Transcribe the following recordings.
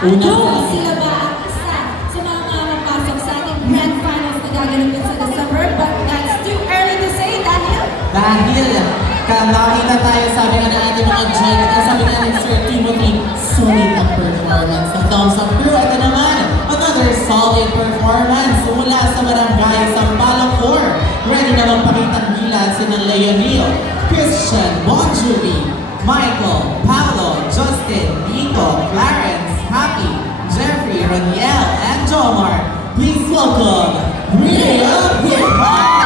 Kung sila ba ang isa sa mga mapasok sa ating grand finals na gaganapin sa December, but that's too early to say dahil nakita tayo, sabi nga na ating mga judge, sabi nga ni Sir Timothy, solid ang performance. Ang thumbs up crew, ito naman, another solid performance mula sa barangay Sampaloc 4. Ready naman pakitang bilang sina Leonil, Christian, Bon Jovi, Michael, Paolo, Justin, Nico, Clarence, Happy, Jeffrey, Roniel, and Jomar. Please welcome Real Hip Hop!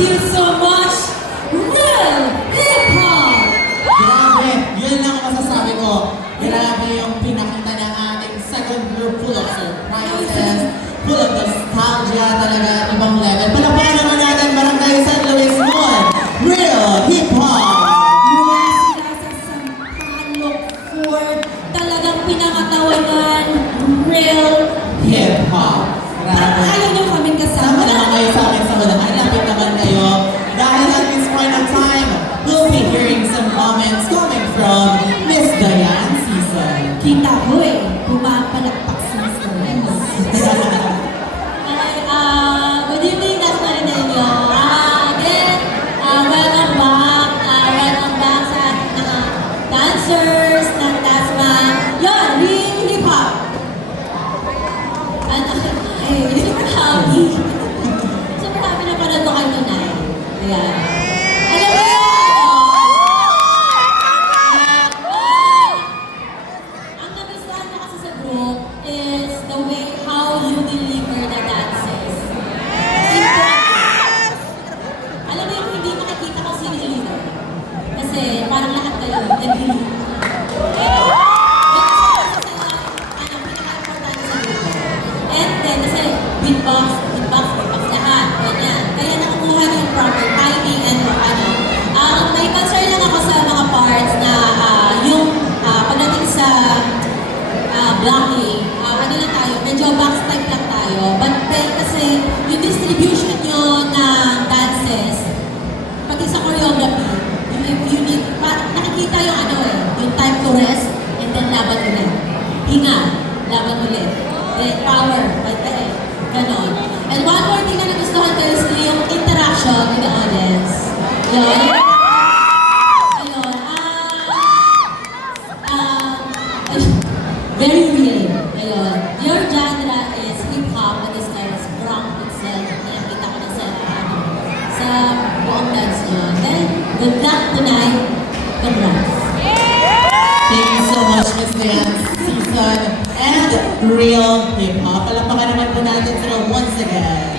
you so much, Real Hip Hop! Grabe, yun lang ang masasabi ko. Grabe yung pinakita ng ating second group, full of surprises, full of nostalgia, talaga ibang level. Palakpakan naman natin Barangay San Luis Mon, Real Hip Hop! Mula sila sa Sampaloc Fort, talagang pinangatawanan, Real Hip Hop. Grabe. Ayaw niyo kaming Sama kasama. naman kayo sa akin sa unahan. Lapit naman kayo. Dahil at this point of time, we'll be hearing some comments coming from Miss Diane Season. Kita ko eh, pumapalakpak sa stories. Good evening, that's Marinelio. Again, welcome back sa mga dancers ng Dasma. Yun, Real Hip Hop. Super happy na panood ko kayo tonight. Ayan. Alam mo yun! Ang nagustuhan ko kasi sa group is the way how you deliver the dances. Alam mo yung hindi makikita kung sino yung leader. Kasi parang lahat kayo nag-lead. And then, kasi beatbox lahat. Ganyan. Kaya nakukuha niyo yung proper timing and ano. May concern lang ako sa mga parts na yung pagdating sa blocking, ano lang tayo, medyo box type lang tayo. But then, kasi yung distribution nyo ng dances, pati sa choreography, you need, nakikita yung ano eh, yung time to rest, and then laban ulit. Hinga, laban ulit. Then power, ganon. And one more thing na nagustuhan ko is yung interaction with the audience. Yun. Ayun. Very real. Ayun. Your genre is hip-hop, but this time is prank itself. Nakikita ko na sa buong dance nyo. Then, good luck tonight. Congrats. Thank you so much, Miss Diane Season and Real Hip Hop. Palakpakan naman po natin sila once again.